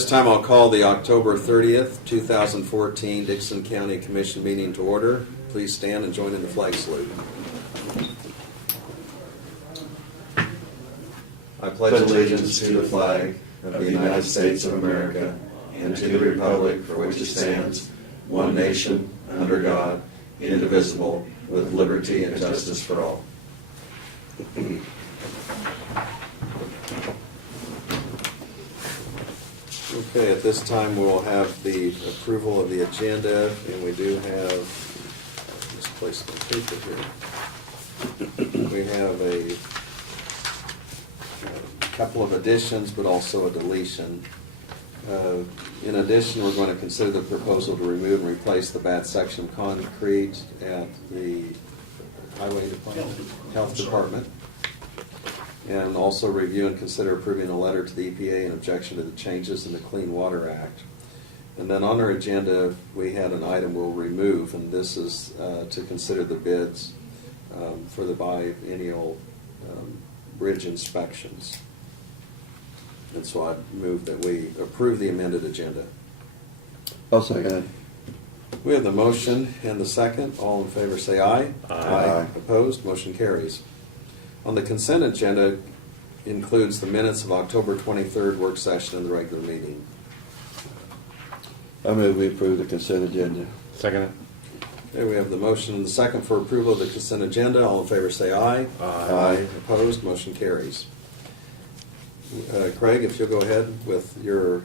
This time I'll call the October 30th, 2014 Dixon County Commission meeting to order. Please stand and join in the flag salute. I pledge allegiance to the flag of the United States of America and to the republic for which it stands, one nation, under God, indivisible, with liberty and justice for all. Okay, at this time we'll have the approval of the agenda, and we do have, misplaced my paper here. We have a couple of additions, but also a deletion. In addition, we're going to consider the proposal to remove and replace the bad section of concrete at the Highway Department, Health Department. And also review and consider approving a letter to the EPA in objection to the changes in the Clean Water Act. And then on our agenda, we had an item we'll remove, and this is to consider the bids for the biennial bridge inspections. And so I move that we approve the amended agenda. I'll second it. We have the motion and the second. All in favor say aye. Aye. Opposed? Motion carries. On the consent agenda includes the minutes of October 23rd work session and the regular meeting. I move we approve the consent agenda. Second it. Okay, we have the motion and the second for approval of the consent agenda. All in favor say aye. Aye. Opposed? Motion carries. Craig, if you'll go ahead with your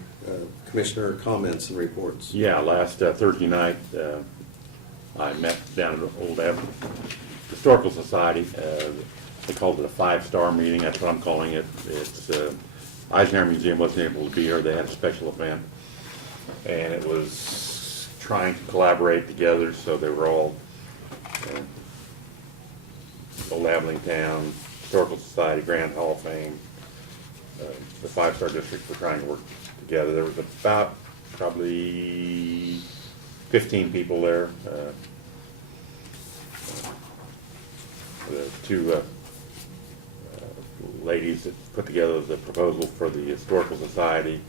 commissioner comments and reports. Yeah, last Thursday night I met down at Old Avenue Historical Society. They called it a 5-star meeting. That's what I'm calling it. It's Eisenhower Museum wasn't able to be here. They had a special event, and it was trying to collaborate together. So they were all Old Abilene Town, Historical Society, Grand Hall of Fame, the 5-star districts were trying to work together. There was about probably 15 people there. The two ladies that put together the proposal for the Historical Society,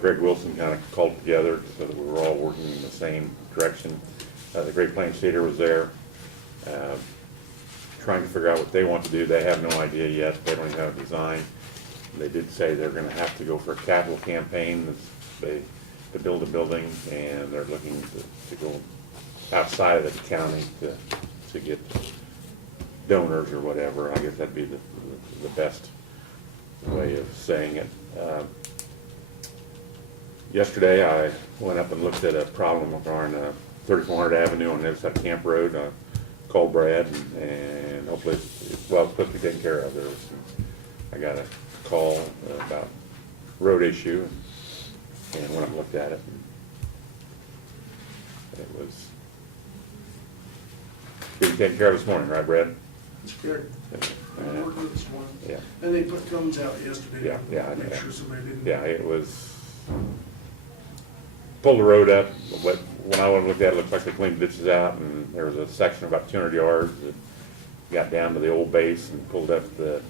Greg Wilson, kind of called together so that we were all working in the same direction. The Great Plains Theater was there, trying to figure out what they want to do. They have no idea yet. They don't even have a design. They did say they're going to have to go for a capital campaign to build a building, and they're looking to go outside of the county to get donors or whatever. I guess that'd be the best way of saying it. Yesterday I went up and looked at a problem on 3400 Avenue on the other side of Camp Road. I called Brad, and hopefully it's supposed to be taken care of. I got a call about road issue, and went up and looked at it. It was being taken care of this morning, right, Brad? It's good. I worked with this one. Yeah. And they put cones out yesterday. Yeah, I Make know. sure somebody didn't. Yeah, it was, pulled the road up, but when I went and looked at it, it looked like they cleaned ditches out, and there was a section about 200 yards that got down to the old base and pulled up the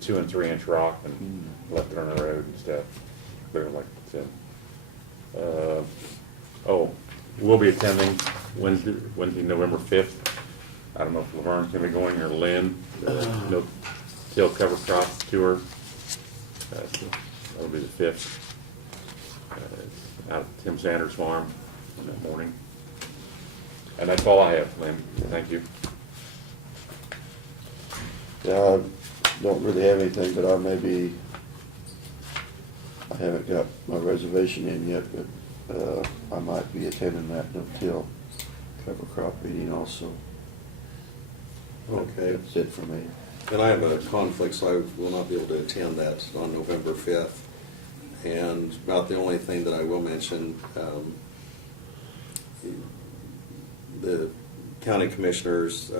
2 and 3 inch rock and left it on the road and stuff. Clear like I said. We'll be attending Wednesday, November 5th. I don't know if Laverne's going to be going or Lynn, no till cover crop tour. That'll be the 5th. It's out at Tim Sanders' farm on that morning. And that's all I have, Lynn. Thank you. Yeah, I don't really have anything, but I haven't got my reservation in yet, but I might be attending that no-till cover crop meeting also. Okay. That's it for me. And I have a conflict, so I will not be able to attend that on November 5th. And about the only thing that I will mention, the county commissioners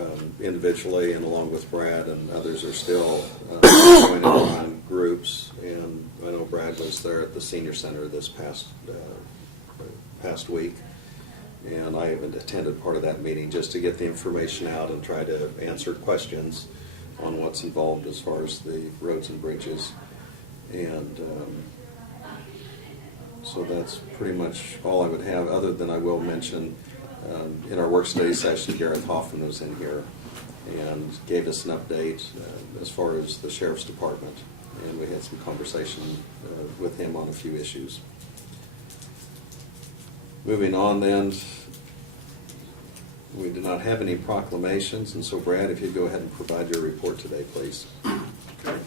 individually and along with Brad and others are still joining on groups. And I know Brad was there at the senior center this past week. And I haven't attended part of that meeting just to get the information out and try to answer questions on what's involved as far as the roads and bridges. And So that's pretty much all I would have, other than I will mention, in our work study session, Gareth Hoffman was in here and gave us an update as far as the sheriff's department. And we had some conversation with him on a few issues. Moving on then, we do not have any proclamations, and so Brad, if you'd go ahead and provide your report today, please. Okay.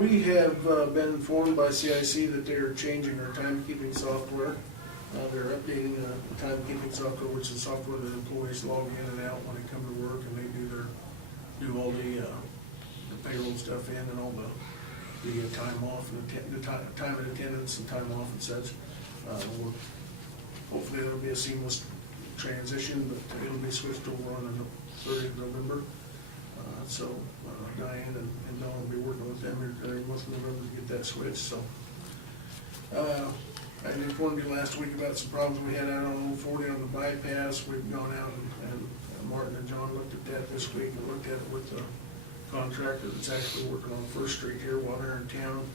We have been informed by CIC that they're changing their timekeeping software. They're updating the timekeeping software, which is software that employees log in and out when they come to work, and they do all the payroll stuff in and all the time off, and the time and attendance and time off and such. Hopefully it'll be a seamless transition, but it'll be switched over on the 30th of November. So Diane and Dawn will be working with them here every month in November to get that switched. So I informed you last week about some problems we had out on Old 40 on the bypass. We've gone out and Martin and John looked at that this week and looked at it with the contractor that's actually working on First Street here while they're in town.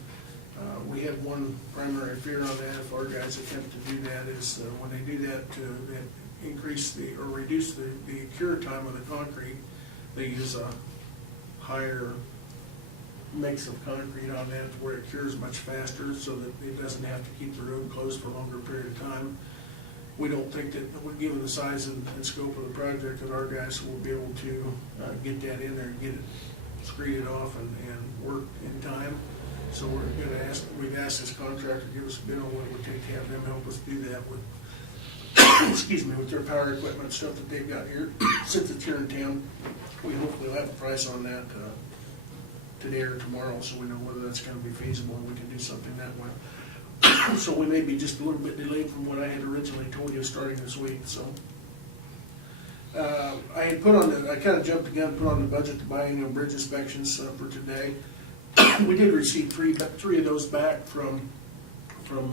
We have one primary fear on that, if our guys attempt to do that, is when they do that to increase or reduce the cure time of the concrete, they use a higher mix of concrete on that where it cures much faster so that it doesn't have to keep the road closed for a longer period of time. We don't think that, given the size and scope of the project, that our guys will be able to get that in there and get it screeded off and work in time. So we've asked this contractor to give us a bid on what it would take to have them help us do that with, excuse me, with their power equipment and stuff that they've got here. Since it's here in town, we hopefully will have a price on that today or tomorrow, so we know whether that's going to be feasible and we can do something that way. So we may be just a little bit delayed from what I had originally told you starting this week. So I had I kind of jumped the gun, put on the budget to biennial bridge inspections for today. We did receive three of those back from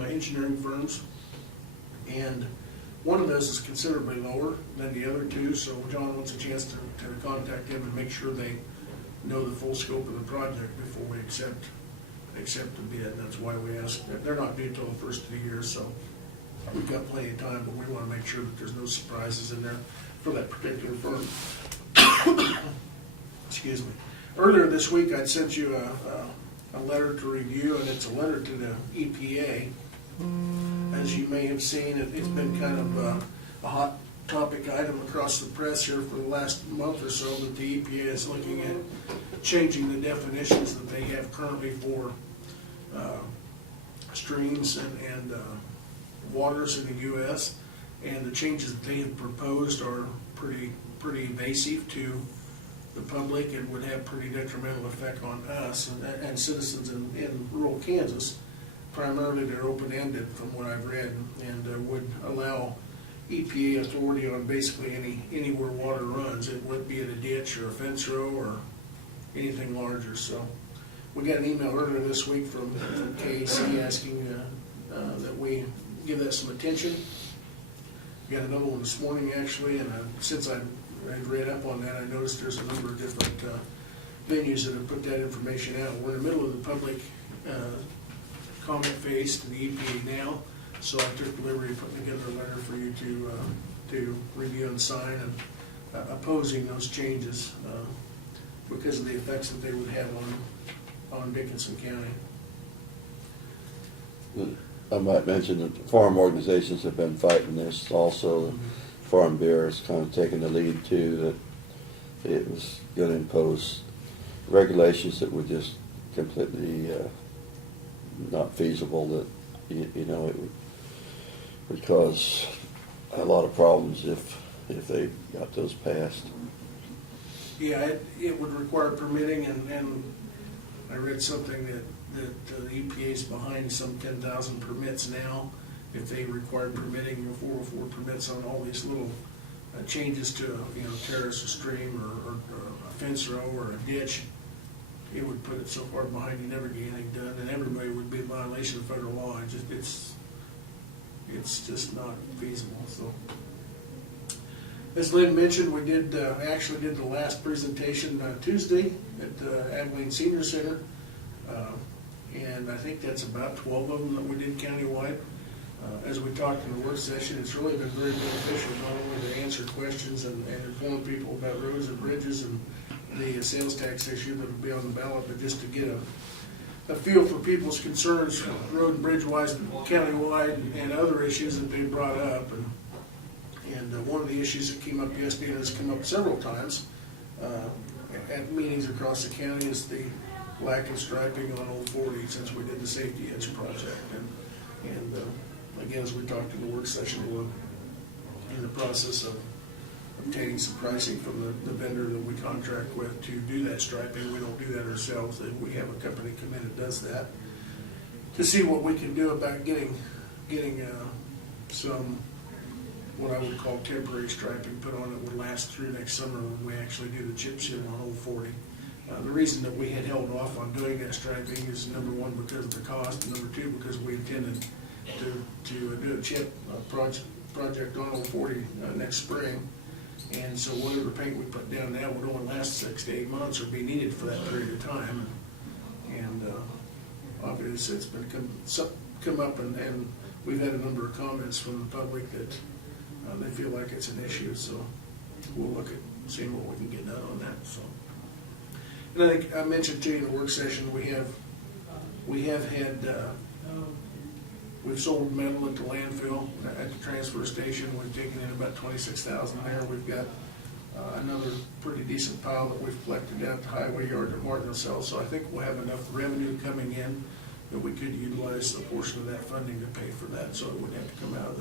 engineering firms, and one of those is considerably lower than the other two, so John wants a chance to contact them and make sure they know the full scope of the project before we accept the bid. And that's why we asked. They're not due until the first of the year, so we've got plenty of time, but we want to make sure that there's no surprises in there for that particular firm. Excuse me. Earlier this week, I sent you a letter to review, and it's a letter to the EPA. As you may have seen, it's been kind of a hot topic item across the press here for the last month or so, that the EPA is looking at changing the definitions that they have currently for streams and waters in the U.S. And the changes that they have proposed are pretty invasive to the public and would have pretty detrimental effect on us and citizens in rural Kansas. Primarily, they're open-ended from what I've read, and would allow EPA authority on basically anywhere water runs. It would be in a ditch or a fence row or anything larger. So we got an email earlier this week from KAC asking that we give that some attention. We got another one this morning actually, and since I read up on that, I noticed there's a number of different venues that have put that information out. We're in the middle of the public comment phase to the EPA now, so I took the liberty of putting together a letter for you to review and sign, and opposing those changes because of the effects that they would have on Dickinson County. I might mention that farm organizations have been fighting this also. Farm Bureau has kind of taken the lead too, that it was going to impose regulations that were just completely not feasible, that it would cause a lot of problems if they got those passed. Yeah, it would require permitting, and I read something that the EPA is behind some 10,000 permits now. If they required permitting, 404 permits on all these little changes to terrace, a stream, or a fence row, or a ditch, it would put it so far behind you never get anything done, and everybody would be in violation of federal law. It's just not feasible. So, as Lynn mentioned, we actually did the last presentation Tuesday at the Abilene Senior Center, and I think that's about 12 of them that we did countywide. As we talked in the work session, it's really been very beneficial, not only to answer questions and inform people about roads and bridges and the sales tax issue that will be on the ballot, but just to get a feel for people's concerns, road and bridge wise, countywide, and other issues that they brought up. And one of the issues that came up yesterday, and has come up several times at meetings across the county, is the lack of striping on Old 40 since we did the Safety Edge project. And again, as we talked in the work session, we're in the process of obtaining some pricing from the vendor that we contract with to do that striping. We don't do that ourselves. We have a company come in that does that, to see what we can do about getting some, what I would call temporary striping put on that would last through next summer when we actually do the chip seal on Old 40. The reason that we had held off on doing that striping is, number one, because of the cost, and number two, because we intended to do a chip project on Old 40 next spring. And so whatever paint we put down now would only last 6 to 8 months or be needed for that period of time. And obviously it's been come up, and we've had a number of comments from the public that they feel like it's an issue. So we'll look at seeing what we can get done on that. So, and I think I mentioned to you in the work session, we have had we've sold metal at the landfill at the transfer station. We've taken in about 26,000 there. We've got another pretty decent pile that we've collected down at the highway yard at Martinville. So I think we'll have enough revenue coming in that we could utilize a portion of that funding to pay for that. So it wouldn't have to come out of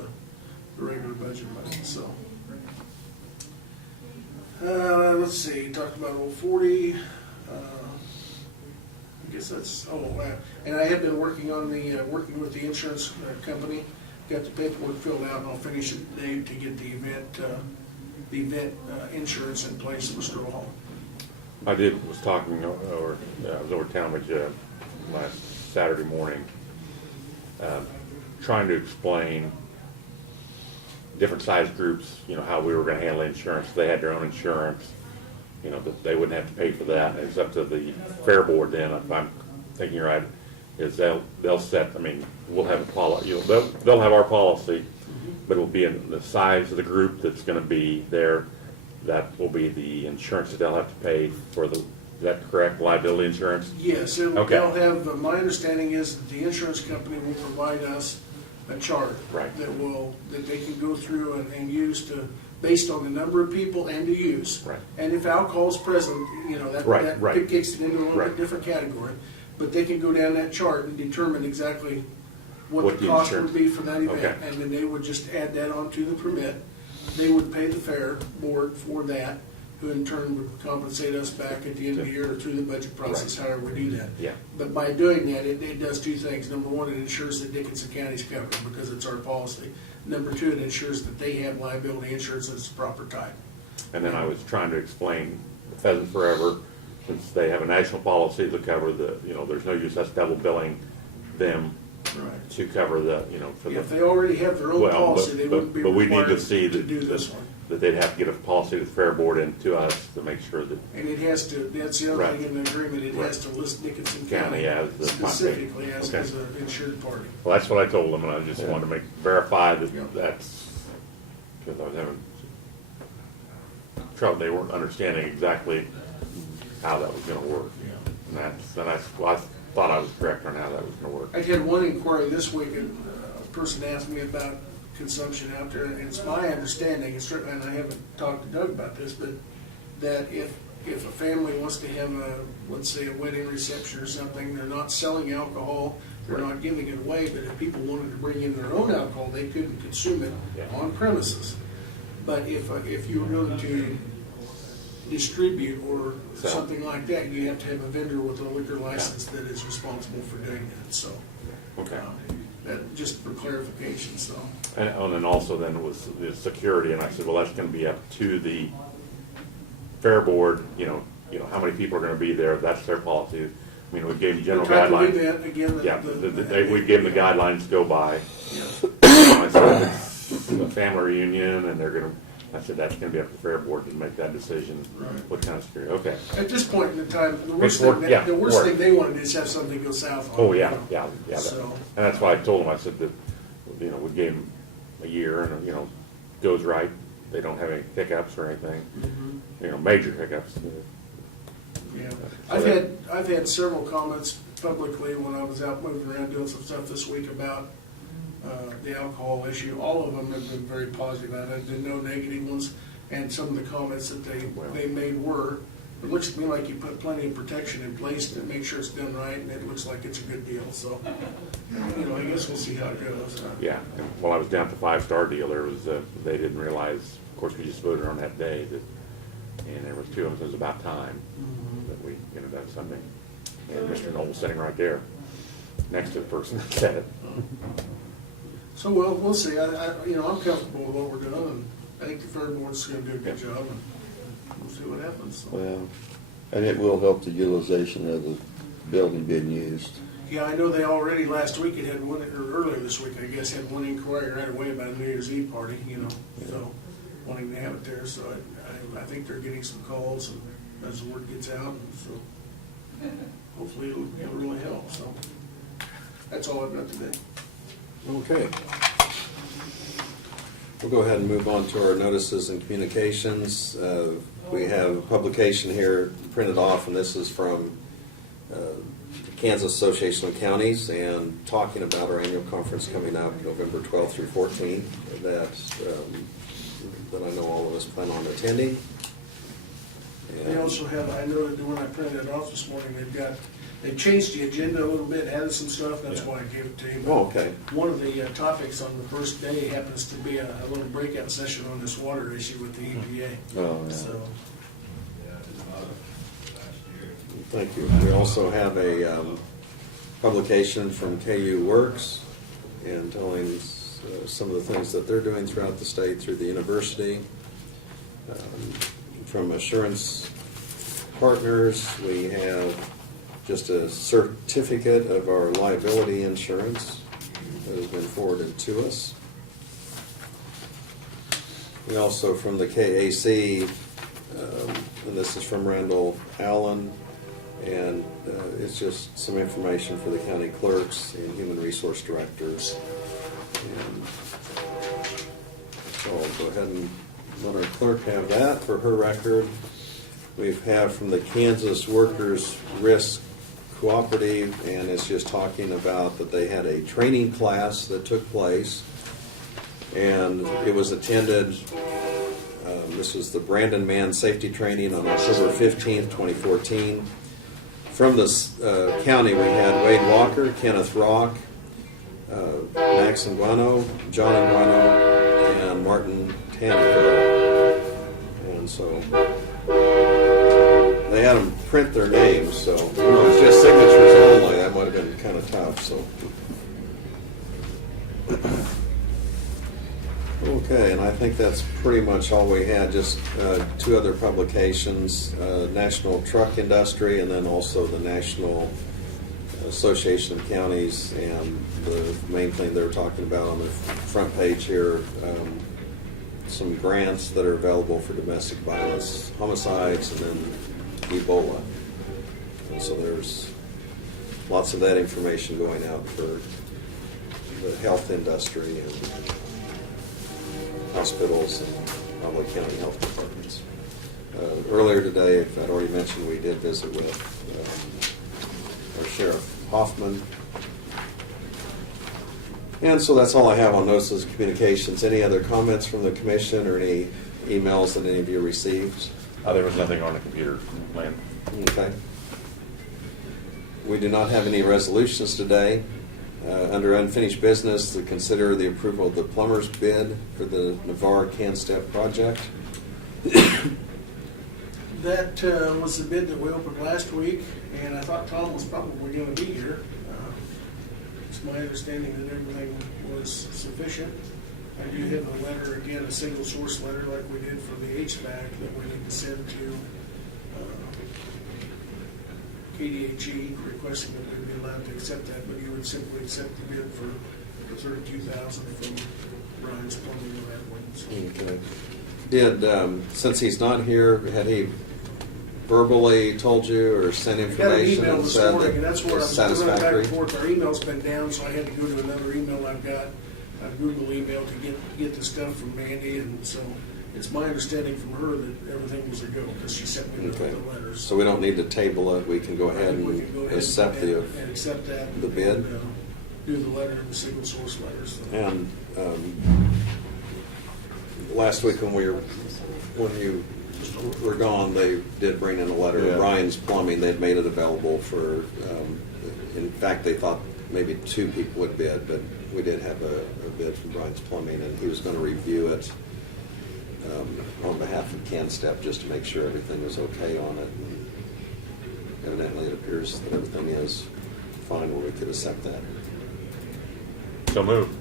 the regular budget money. So let's see. Talked about Old 40. I guess that's, and I have been working on working with the insurance company, got the paperwork filled out, and I'll finish it today to get the event insurance in place with Strohall. I was talking, or I was over town with you last Saturday morning, trying to explain different size groups, how we were gonna handle insurance. They had their own insurance, that they wouldn't have to pay for that. And it's up to the fair board then, if I'm thinking right, is they'll set, we'll have a policy, they'll have our policy, but it'll be in the size of the group that's gonna be there. That will be the insurance that they'll have to pay for is that correct, liability insurance? Yes, Okay. they'll have, my understanding is that the insurance company will provide us a chart Right. that they can go through and use to, based on the number of people and to use. Right. And if alcohol is present, Right, right. that kicks it into a little Right. bit different category. But they can go down that chart and determine exactly what What the the cost would insurance- be for that event. Okay. And then they would just add that onto the permit. They would pay the fair board for that, who in turn would compensate us back at the end of the year or through the budget process, however we do that. Yeah. But by doing that, it does two things. Number one, it ensures that Dickinson County's covered because it's our policy. Number two, it ensures that they have liability insurance that's the proper type. And then I was trying to explain Pheasant Forever, since they have a national policy to cover there's no use us double billing them Right. to cover for If the, they already have their own well, policy, but- they wouldn't be but we need to required see to that- do this one. that they'd have to get a policy to the fair board and to us to make sure that, And it has to, that's the other Right. thing in the agreement, it has Right. to list Dickinson County County as the specifically as Okay. an insured party. well, that's what I told them, and I just Yeah. wanted to verify that Yeah. that's, because I was having trouble, they weren't understanding exactly how that was gonna work. And I thought I was correct on how that was gonna work. I had one inquiry this week, and a person asked me about consumption out there, and it's my understanding, and I haven't talked to Doug about this, but that if a family wants to have let's say a wedding reception or something, they're not selling alcohol, they're not giving it away, but if people wanted to bring in their own alcohol, they couldn't consume it Yeah. on premises. But if you were going to distribute or Sell. something like that, you have to have a vendor with a liquor license that is responsible for doing that, so. Okay. That, just for clarification, so. And then also then was the security, and I said, well, that's gonna be up to the fair board, how many people are gonna be there, that's their policy. We gave them general The type of guidelines. event, again, Yeah, we gave them the guidelines to go by. Yeah. I said, if it's a family reunion and they're gonna I said, that's gonna be up to the fair board to make that decision, Right. what kind of security, okay. At this point in the time, the worst It's work- thing, yeah, the worst work. thing they wanna do is have something go south on. Oh, them, yeah, you know. yeah, yeah. So- And that's why I told them, I said that, you know, we gave them a year and, you know, goes right, they don't have any hiccups or anything, Mhm. you know, major hiccups. Yeah, So I've had several comments publicly when I was out moving around doing some stuff this week about the alcohol issue. All of them have been very positive about it. There's no negative ones, and some of the comments that they made were, it looks to me like you put plenty of protection in place to make sure it's done right, and it looks like it's a good deal. So, you know, I guess we'll see how it goes. Yeah, and while I was down at the Five-Star deal, there was, they didn't realize, of course, we just voted on that day, that, and there was two of them, so it was about time that we, you know, done something. And Mr. Knoll was sitting right there, next to the person that said it. So we'll see. I'm comfortable with what we're doing, and I think the fair board's going to do a good job, and we'll see what happens. So. Well, and it will help the utilization of the building being used. Yeah, I know they already last week had one, or earlier this week, I guess, had one inquiry right away about a New Year's Eve party, you know, so wanting to have it there. So I think they're getting some calls, and as the word gets out, and so hopefully it'll really help. So that's all I've got today. Okay. We'll go ahead and move on to our notices and communications. We have a publication here printed off, and this is from Kansas Association of Counties, and talking about our annual conference coming up November 12th through 14th that I know all of us plan on attending. They also have, I know that when I printed it off this morning, they've changed the agenda a little bit, added some stuff, that's why I gave it to you. Oh, okay. One of the topics on the first day happens to be a little breakout session on this water issue with the EPA. Oh, yeah. So, Thank you. We also have a publication from KU Works and telling some of the things that they're doing throughout the state through the university. From Assurance Partners, we have just a certificate of our liability insurance that has been forwarded to us. We also, from the KAC, and this is from Randall Allen, and it's just some information for the county clerks and human resource directors. And so I'll go ahead and let our clerk have that for her record. We have from the Kansas Workers Risk Cooperative, and it's just talking about that they had a training class that took place, and it was attended. This was the Brandon Mann Safety Training on October 15th, 2014. From this county, we had Wade Walker, Kenneth Rock, Max Nguano, John Nguano, and Martin Tannehill. And so they had them print their names, so if it was just signatures only, that might have been kind of tough. So. Okay, and I think that's pretty much all we had, just two other publications, National Truck Industry and then also the National Association of Counties, and the main thing they're talking about on the front page here, some grants that are available for domestic violence, homicides, and then Ebola. And so there's lots of that information going out for the health industry and hospitals and probably county health departments. Earlier today, if I'd already mentioned, we did visit with our Sheriff Hoffman. And so that's all I have on notices and communications. Any other comments from the commission or any emails that any of you received? There was nothing on the computer plan. Okay. We do not have any resolutions today. Under unfinished business, to consider the approval of the plumber's bid for the Navarre Can Step project. that was the bid that we opened last week, and I thought Tom was probably going to be here. It's my understanding that everything was sufficient. I do have a letter, again, a single source letter like we did for the HVAC that we need to send to KDHE requesting that we be allowed to accept that, but you would simply accept the bid for the $32,000 from Ryan's Plumbing and Redwoods. Okay. Did, since he's not here, had he verbally told you or sent I got an information email and this said morning, that and that's where I it's was running back satisfactory? and forth. Our email's been down, so I had to go to another email I've got, a Google email to get the stuff from Mandy, and so it's my understanding from her that everything was a go, because she sent me Okay. the letters. So we don't need to table it, we can go I ahead think we can go and ahead accept and accept that. the bid? and, do the letter, the single source letters. And last week when you were gone, they did bring in a letter. Yeah. Ryan's Plumbing, they'd made it available for, in fact, they thought maybe 2 people would bid, but we did have a bid from Ryan's Plumbing, and he was going to review it on behalf of CanStep, just to make sure everything was okay on it. And evidently, it appears that everything is fine where we could accept that. So moved.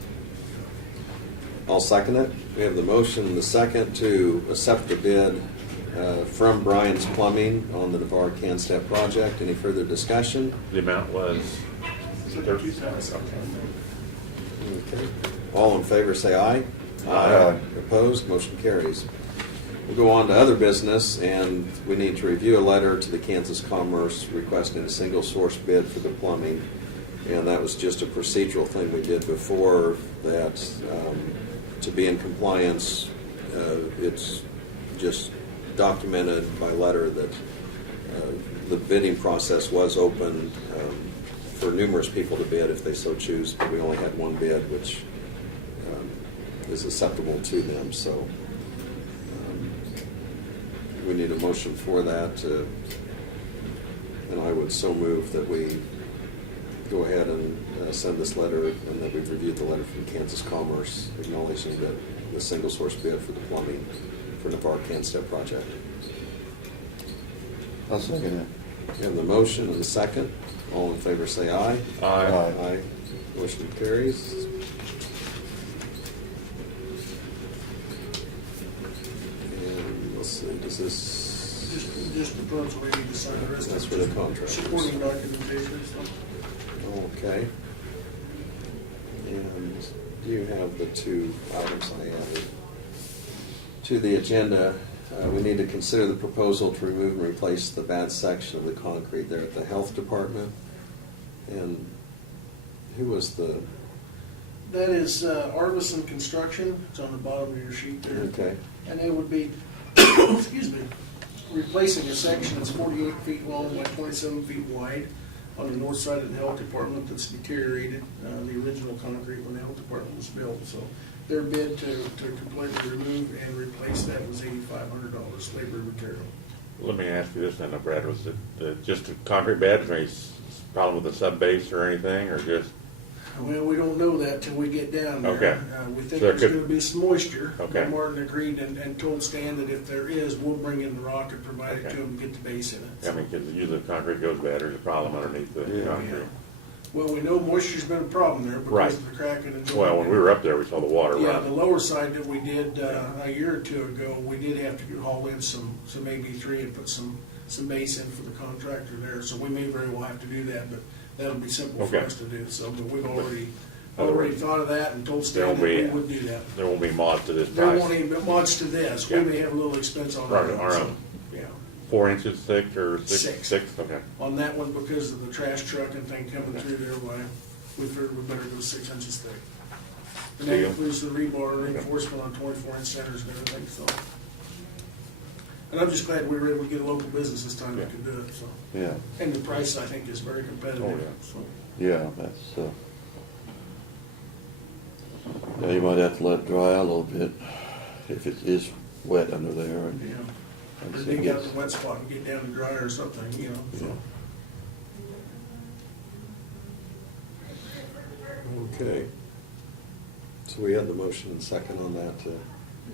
I'll second it. We have the motion and the second to accept the bid from Brian's Plumbing on the Navarre CanStep project. Any further discussion? The amount was $32,000. Okay. All in favor, say aye. Aye. Opposed? Motion carries. We'll go on to other business, and we need to review a letter to the Kansas Commerce requesting a single source bid for the plumbing. And that was just a procedural thing we did before that. To be in compliance, it's just documented by letter that the bidding process was open for numerous people to bid if they so choose, but we only had one bid, which is acceptable to them. So we need a motion for that, and I would so move that we go ahead and send this letter, and that we've reviewed the letter from Kansas Commerce acknowledging that the single source bid for the plumbing for Navarre CanStep project. I'll second it. We have the motion and the second. All in favor say aye. Aye. Aye. Motion carries. And let's see, does this, Just the pros we need to sign the rest. That's of for it. the contractors. Supporting documentation and stuff. okay. And do you have the 2 items I added to the agenda? We need to consider the proposal to remove and replace the bad section of the concrete there at the health department. And who was the, That is Arvison Construction. It's on the bottom of your sheet there. okay, And it would be, excuse me, replacing a section that's 48 feet long by 27 feet wide on the north side of the health department that's deteriorated, the original concrete when the health department was built. So their bid to completely remove and replace that was $8,500 labor and material. Let me ask you this then, Brad, was it just a concrete bed, or any problem with the sub base or anything, or just, Well, we don't know that till we get down there. Okay. We think So it there's could- gonna be some moisture. Okay. Martin agreed and told Stan that if there is, we'll bring in the rock and provide it Okay. to him, get the base in it. I mean, because usually the concrete goes bad, there's a problem underneath the Yeah. concrete. Well, we know moisture's been a problem there Right. because of the cracking and. Well, when we were up there, we saw the water Yeah, the run. lower side that we did a year or 2 ago, we did have to haul in some AB3 and put some base in for the contractor there. So we may very well have to do that, but that'll be simple for Okay. us to do. So, but we've already Otherwise- thought of that and told There Stan won't that we be- would do that. There won't be mods to this There price. won't even be much to this. We Yeah. may have a little expense on Right, that. our so, own. Yeah, 4 inches thick or Six. 6? Okay. on that one because of the trash truck and thing coming through there, we figured we better go 6 inches thick. And that Deal. includes the rebar reinforcement on 24-inch centers and everything, so. And I'm just glad we were able to get a local business this time that Yeah. could do it, so. Yeah, And the price, I think, is very competitive, Oh, yeah. so. yeah, that's, yeah, you might have to let it dry out a little bit if it is wet under there. And Yeah. Or as it dig out gets- the wet spot and get down and dry or something, you know, so. okay. So we had the motion and second on that.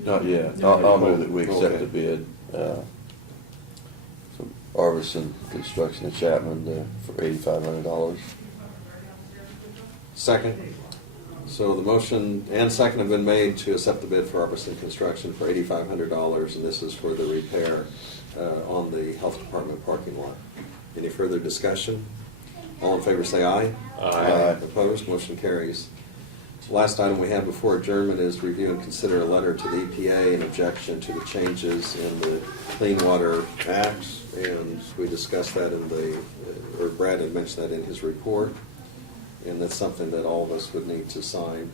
Not yet. I'll move that we accept Okay. the bid from Arvison Construction in Chapman for $8,500. Second. So the motion and second have been made to accept the bid for Arvison Construction for $8,500, and this is for the repair on the health department parking lot. Any further discussion? All in favor say aye. Aye. Opposed? Motion carries. Last item we have before adjournment is review and consider a letter to the EPA in objection to the changes in the Clean Water Act. And we discussed that in or Brad had mentioned that in his report. And that's something that all of us would need to sign.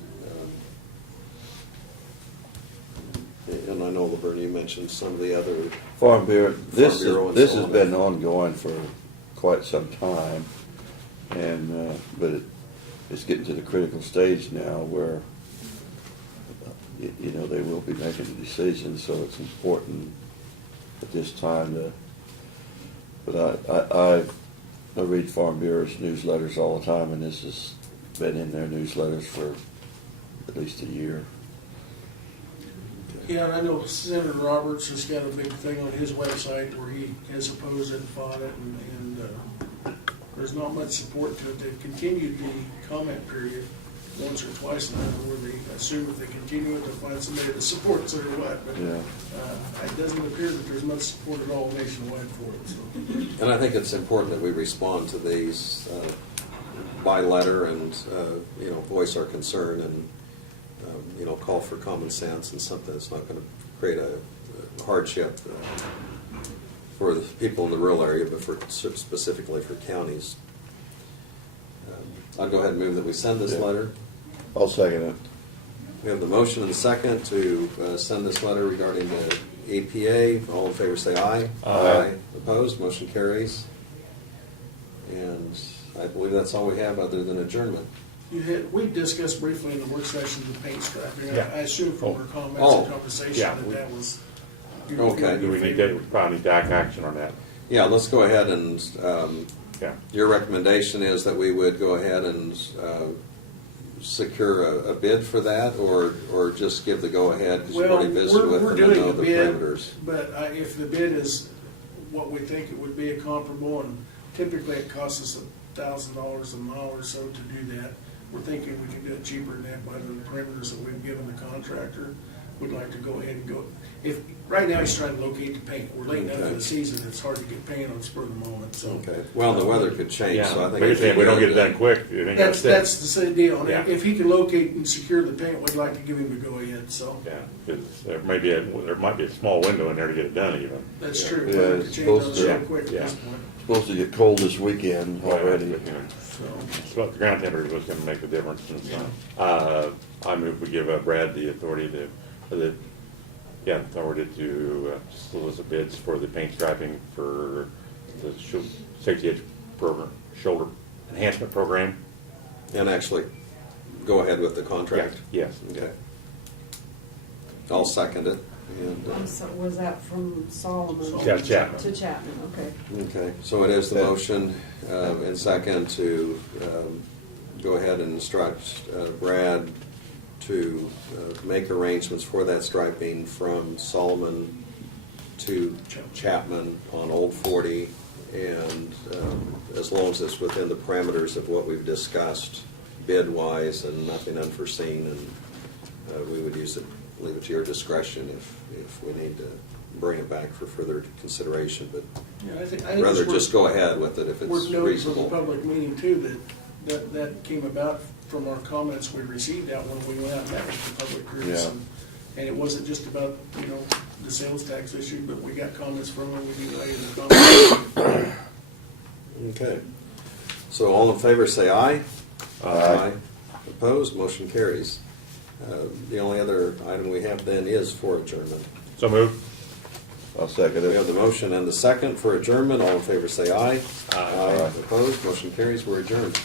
And I know, Laverne, you mentioned some of the other, Farm Bureau, this Bureau and has so on. been ongoing for quite some time, and, but it's getting to the critical stage now where, you know, they will be making a decision, so it's important at this time to, but I read Farm Bureau's newsletters all the time, and this has been in their newsletters for at least a year. Yeah, and I know Senator Roberts has got a big thing on his website where he has opposed it and fought it, and there's not much support to it. They've continued the comment period once or twice now, where they assume if they continue it, they'll find somebody that supports it or what. But Yeah. it doesn't appear that there's much support at all nationwide for it. So. and I think it's important that we respond to these by letter and, you know, voice our concern and, you know, call for common sense and something that's not going to create a hardship for the people in the rural area, but for specifically for counties. I'll go ahead and move that we send this Yeah. letter. I'll second it. We have the motion and the second to send this letter regarding the EPA. All in favor say aye. Aye. Opposed, motion carries. And I believe that's all we have other than adjournment. We discussed briefly in the work session the paint striping. Yeah. I assume from our comments Oh. and conversation Yeah. that was. Okay. Do we need to, probably need to take action on that? Yeah, let's go ahead and, Yeah. your recommendation is that we would go ahead and secure a bid for that, or just give the go-ahead because you've Well, already visited with we're them and doing know a the bid, parameters. but if the bid is what we think it would be, a comparable, and typically it costs us $1,000 a mile or so to do that. We're thinking we can do it cheaper than that by the parameters that we've given the contractor. We'd like to go ahead and go, right now he's trying to locate the paint. We're late enough in Okay. the season, it's hard to get paint on spur of the moment, so. Okay, well, the weather could change, so I Yeah, think. but you're saying we don't get it done quick, it ain't gonna That's stick. the same deal. And Yeah. if he can locate and secure the paint, we'd like to give him the go-ahead, so. Yeah, 'cause there might be a small window in there to get it done even. That's Yeah. true. Yeah, We'll have to it's change on supposed it to- real quick at Yeah. this point, Supposed to get cold this weekend already. so. So the ground temperature was gonna make the difference, and so, I move we give Brad the authority to solicit bids for the paint striping for the safety edge program, shoulder enhancement program. And actually, go ahead with the contract. Yes. Okay. I'll second it. And, So was that from Solomon? Yeah, Chapman. To Chapman, okay. okay, so it is the Okay. motion and second to go ahead and instruct Brad to make arrangements for that striping from Solomon to Chapman on Old 40, and as long as it's within the parameters of what we've discussed bid-wise and nothing unforeseen, and we would leave it to your discretion if we need to bring it back for further consideration, but Yeah, I think rather it's just go ahead with it if it's worth noting for the reasonable. public meeting too, that came about from our comments we received out when we went out and met with the public groups. Yeah. And it wasn't just about, the sales tax issue, but we got comments from them, we did lay in the comments. Okay. So all in favor, say aye. Aye. Opposed, motion carries. The only other item we have then is for adjournment. So move. I'll second We have the it. motion and the second for adjournment. All in favor, say aye. Aye. Opposed, motion carries. We're adjourned.